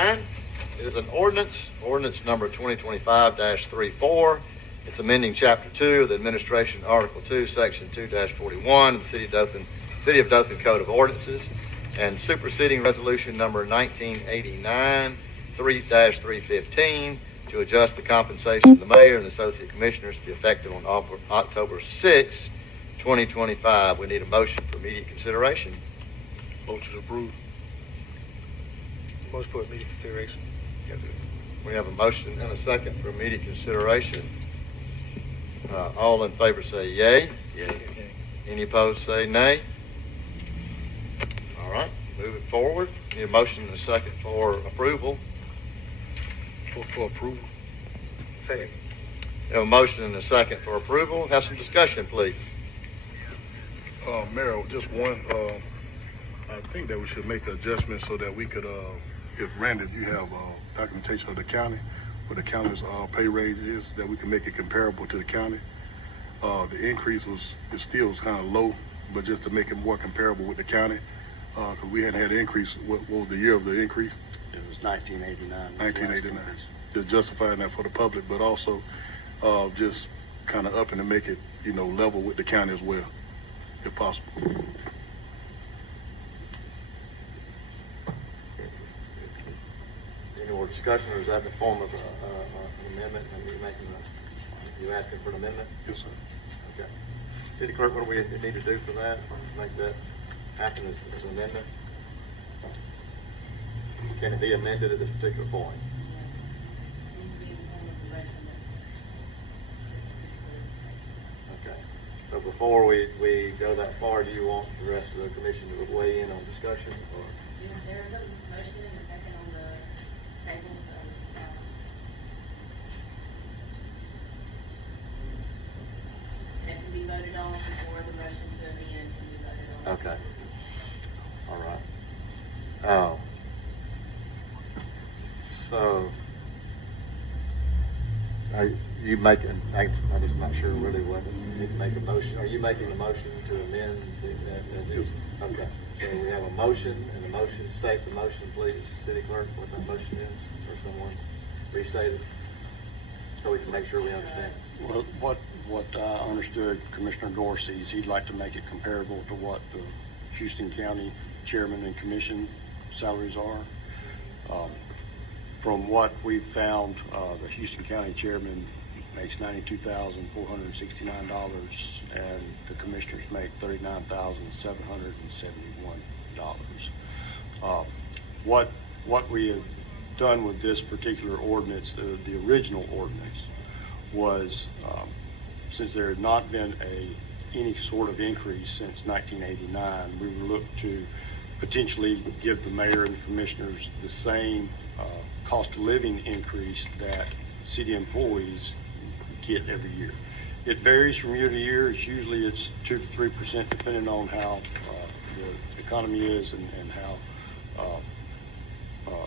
It is an ordinance number 2025-34. It's amending Chapter 2 of the Administration, Article 2, Section 2-41 of the City of Dothan Code of Ordinances, and superseding Resolution number 1989-3-315 to adjust the compensation of the mayor and the associate commissioners to be effective on October 6, 2025. We need a motion for immediate consideration. Motion approved. Motion for immediate consideration. We have a motion and a second for immediate consideration. All in favor say yay. Yay. Any opposed say nay. All right, moving forward. Need a motion and a second for approval. For approval. Second. We have a motion and a second for approval. Have some discussion, please. Mayor, just one, I think that we should make an adjustment so that we could, if Randy, if you have documentation of the county, what the county's pay rate is, that we can make it comparable to the county. The increase was kind of low, but just to make it more comparable with the county, because we hadn't had an increase. What was the year of the increase? It was 1989. 1989. Just justifying that for the public, but also just kind of upping to make it, level with the county as well, if possible. Any more discussion, or is that in the form of an amendment? Are you asking for an amendment? Yes, sir. Okay. City Clerk, what do we need to do for that? Make that happen as an amendment? Can it be amended at this particular point? Okay. So before we go that far, do you want the rest of the commission to weigh in on discussion? Or? There is a motion and a second on the table, so it can be voted on before the motion to amend can be voted on. Okay. All right. So, are you making, I'm just not sure really what, you need to make a motion. Are you making a motion to amend? Okay. So we have a motion, and the motion, state the motion, please, City Clerk, what that motion is, or someone restate it, so we can make sure we understand. Well, what I understood Commissioner Dorsey's, he'd like to make it comparable to what the Houston County Chairman and Commission salaries are. From what we've found, the Houston County Chairman makes $92,469, and the commissioners make $39,771. What we have done with this particular ordinance, the original ordinance, was since there had not been any sort of increase since 1989, we were looked to potentially give the mayor and commissioners the same cost of living increase that city employees get every year. It varies from year to year. It's 2 to 3% depending on how the economy is and how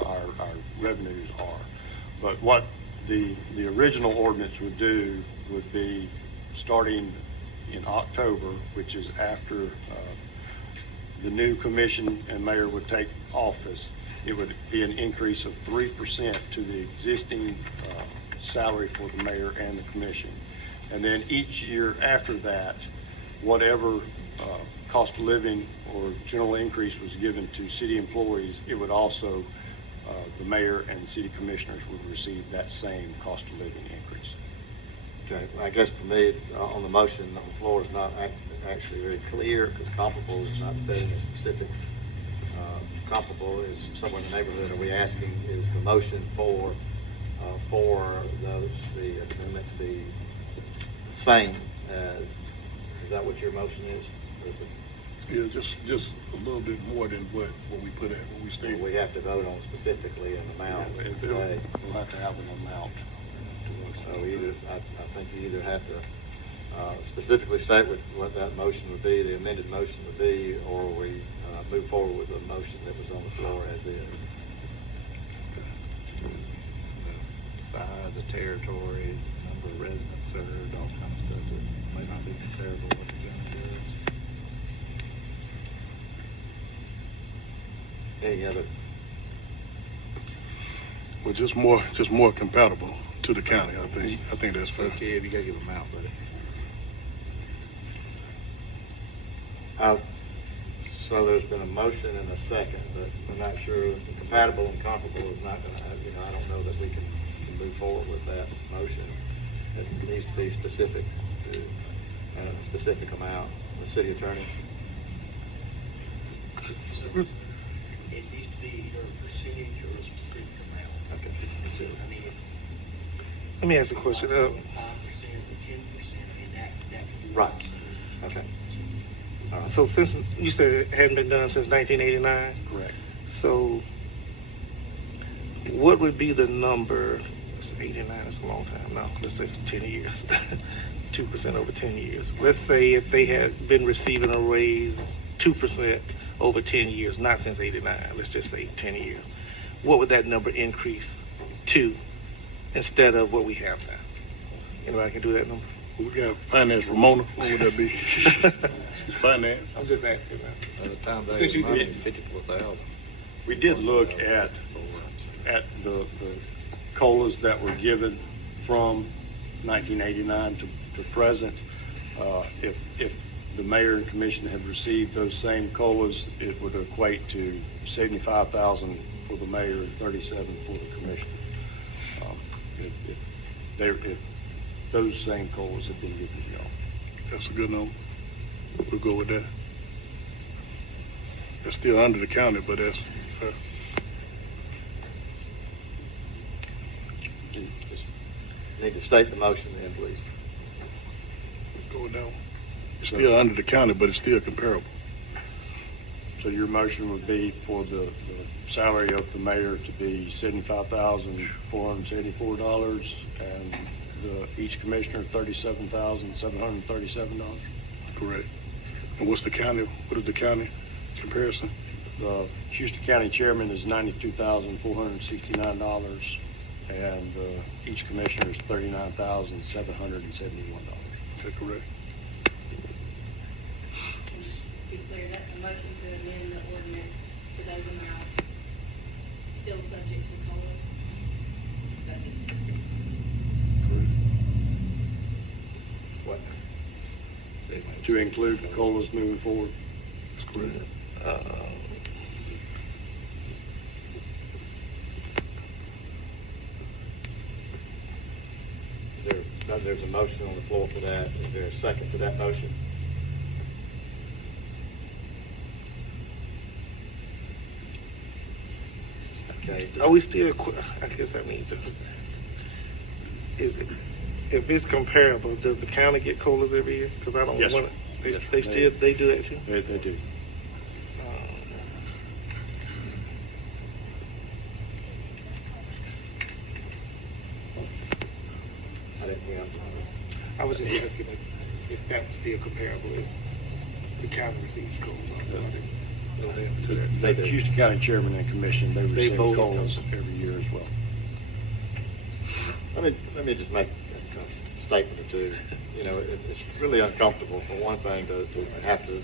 our revenues are. But what the original ordinance would do would be starting in October, which is after the new commission and mayor would take office, it would be an increase of 3% to the existing salary for the mayor and the commission. And then each year after that, whatever cost of living or general increase was given to city employees, it would also, the mayor and city commissioners would receive that same cost of living increase. Okay, I guess for me, on the motion on the floor is not actually very clear, because comparable is not stating a specific. Comparable is somewhere in the neighborhood. Are we asking, is the motion for the amendment to be the same as, is that what your motion is? Yeah, just a little bit more than what we put at, what we stated. We have to vote on specifically an amount. We'll have to have an amount. So I think you either have to specifically state what that motion would be, the amended motion would be, or we move forward with the motion that was on the floor as is. Size of territory, number of residents served, all kinds of stuff that may not be comparable with the general is. Any other Well, just more compatible to the county, I think that's fair. Okay, you gotta give them out, buddy. So there's been a motion and a second, but I'm not sure compatible and comparable is not gonna, I don't know that we can move forward with that motion. It needs to be specific to a specific amount. The city attorney? It needs to be either a percentage or a specific amount. Okay. I mean, Let me ask a question. 5% or 10%, I mean, that can be. Right. Okay. All right. So since you said it hadn't been done since 1989, Correct. so what would be the number? It's 89 is a long time now. Let's say 10 years, 2% over 10 years. Let's say if they had been receiving a raise 2% over 10 years, not since 89. Let's just say 10 years. What would that number increase to instead of what we have now? Anybody can do that number? We got finance, Ramona, what would that be? She's finance. I'm just asking now. By the time they Since you had money, did- 54,000. We did look at the COLAs that were given from 1989 to present. If the mayor and commission had received those same COLAs, it would equate to 75,000 for the mayor and 37 for the commission. If those same COLAs had been given to y'all. That's a good number. We'll go with that. That's still under the county, but that's fair. Just need to state the motion then, please. Go with that one. It's still under the county, but it's still comparable. So your motion would be for the salary of the mayor to be $75,474 and each commissioner $37,737. Correct. And what's the county? What is the county comparison? The Houston County chairman is $92,469 and each commissioner is $39,771. Is that correct? Be clear, that's a motion to amend the ordinance to those amounts, still subject to COLA. What? To include the COLAs moving forward. That's correct. There's a motion on the floor for that. Is there a second to that motion? Okay. Are we still? I guess that means is it, if it's comparable, does the county get COLAs every year? Because I don't Yes, want sir. to. Yes, sir. They do that too. They do. I didn't hear. I was just asking if that was still comparable. If the county receives COLAs, I didn't know the answer to that. They do. Houston County chairman and commission, they receive both- COLAs every year as well. Let me just make a statement or two. You know, it's really uncomfortable, for one thing, to have to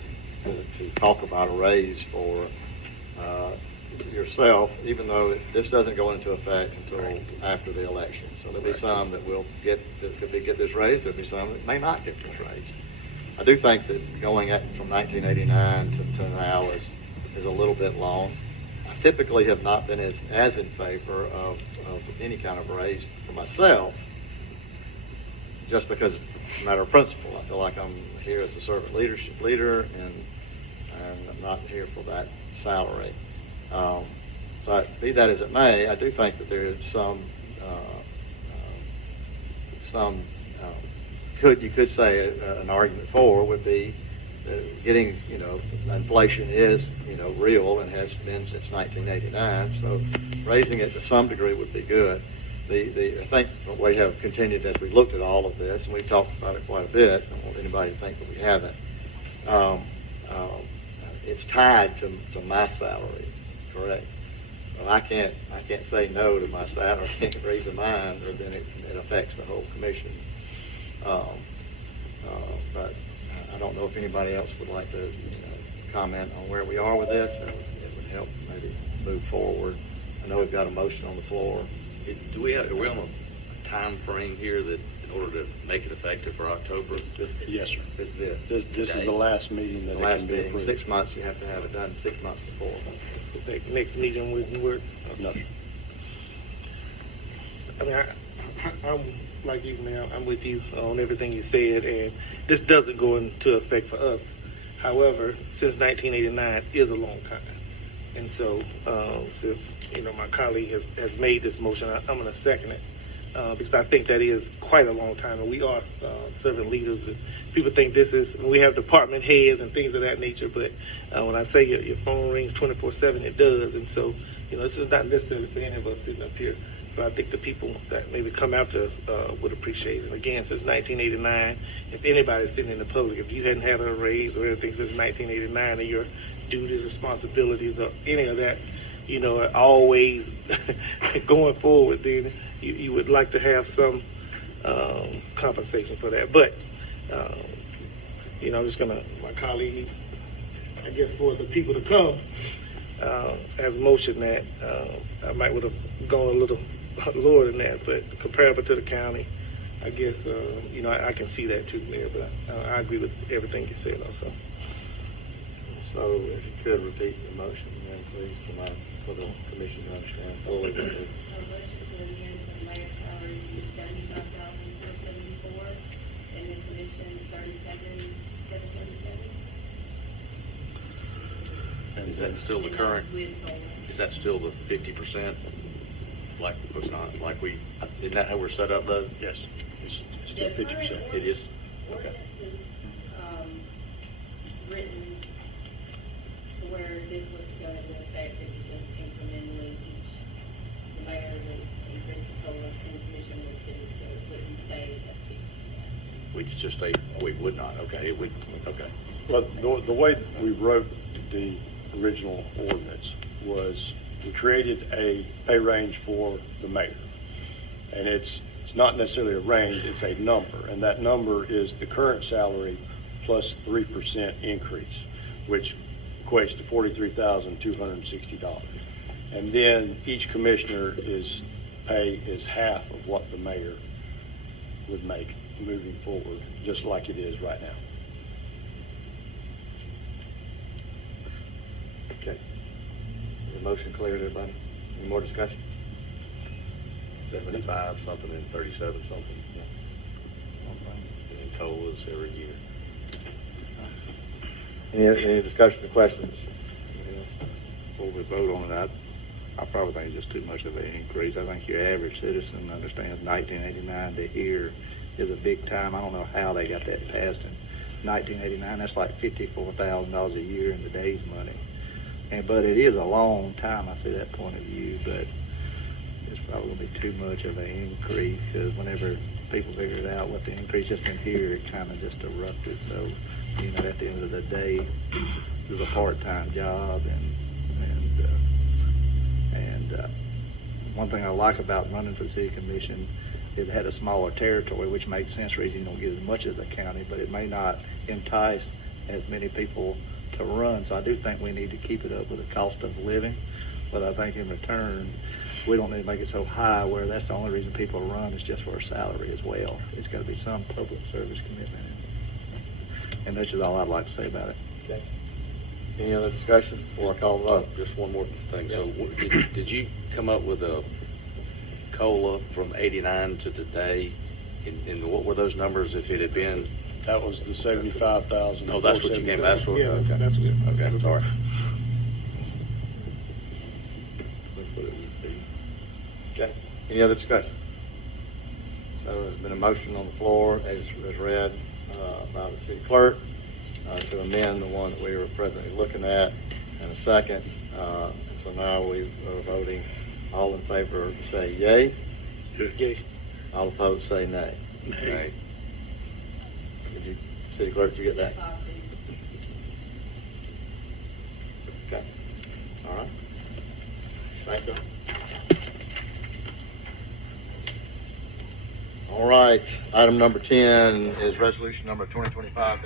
talk about a raise for yourself, even though this doesn't go into effect until after the election. So there'll be some that will get this raise. There'll be some that may not get this raise. I do think that going from 1989 to now is a little bit long. I typically have not been as in favor of any kind of raise for myself, just because it's a matter of principle. I feel like I'm here as a servant leadership leader, and I'm not here for that salary. But be that as it may, I do think that there is you could say an argument for would be getting, inflation is, real and has been since 1989. So raising it to some degree would be good. I think we have continued as we looked at all of this, and we've talked about it quite a bit. I don't want anybody to think that we haven't. It's tied to my salary, correct? So I can't say no to my salary, raising mine, or then it affects the whole commission. But I don't know if anybody else would like to comment on where we are with this. It would help maybe move forward. I know we've got a motion on the floor. Are we on a time frame here that in order to make it effective for October? Yes, sir. This is it. This is the last meeting that The it last can be meeting, approved. 6 months, you have to have it done 6 months before. So that next meeting wouldn't work. No, sir. I mean, I'm like you, man. I'm with you on everything you said, and this doesn't go into effect for us. However, since 1989 is a long time, and so since my colleague has made this motion, I'm going to second it because I think that is quite a long time, and we are servant leaders. And people think this is we have department heads and things of that nature, but when I say your phone rings 24/7, it does, and so this is not necessarily for any of us sitting up here. But I think the people that maybe come after us would appreciate it. Again, since 1989, if anybody's sitting in the public, if you hadn't had a raise or anything since 1989, and your duties, responsibilities, or any of that, are always going forward, then you would like to have some compensation for that. But, I'm just my colleague, I guess for the people to come, has a motion that I might would have gone a little lower than that, but comparable to the county, I guess, I can see that too, Mayor, but I agree with everything you said also. So if you could repeat the motion, then please, for the commission to understand fully. A motion to amend the mayor's salary to $75,474, and the commission $37,777. And Is that still the And current? that's with COLA. Is that still the 50%? Like it's not like isn't that how we're set up though? Yes, it's still The 50%. current It is. Okay. Ordinance is written to where this was going to affect it just incrementally the mayor would increase the COLA and the commission would too, so it wouldn't stay at 50%. We just say we would not. Okay. It would. Okay. But the way we wrote the original ordinance was we created a pay range for the mayor. And it's not necessarily a range, it's a number. And that number is the current salary plus 3% increase, which equates to $43,260. And then each commissioner pay is half of what the mayor would make moving forward, just like it is right now. Okay. Is the motion clear to everybody? Any more discussion? 75 something and 37 something. Yeah. And then COLAs every year. Any discussion or questions? Before we vote on it, I probably think it's just too much of an increase. I think your average citizen understands 1989 to here is a big time. I don't know how they got that passed in 1989. That's like $54,000 a year in today's money. But it is a long time. I see that point of view, but it's probably going to be too much of an increase because whenever people figure it out what the increase just in here, it kind of just erupted. So, at the end of the day, it's a part-time job, and one thing I like about running for the city commission, it had a smaller territory, which made sense. Reason you don't get as much as a county, but it may not entice as many people to run. So I do think we need to keep it up with the cost of living, but I think in return, we don't need to make it so high where that's the only reason people run is just for a salary as well. It's got to be some public service commitment. And that's just all I'd like to say about it. Okay. Any other discussion before I call the vote? Just one more thing. Yes. So did you come up with a COLA from 89 to today? And what were those numbers if it had been? That was the 75,000. Oh, that's what you came back for? Yeah, Okay. that's good. Okay, sorry. Okay. Any other discussion? So there's been a motion on the floor as read by the city clerk to amend the one that we were presently looking at, and a second. And so now we are voting. All in favor say yay. Yeah. All opposed say nay. Right. City clerk, did you get that? Okay. All right. Thank you. All right. Item number 10 is resolution number 2025-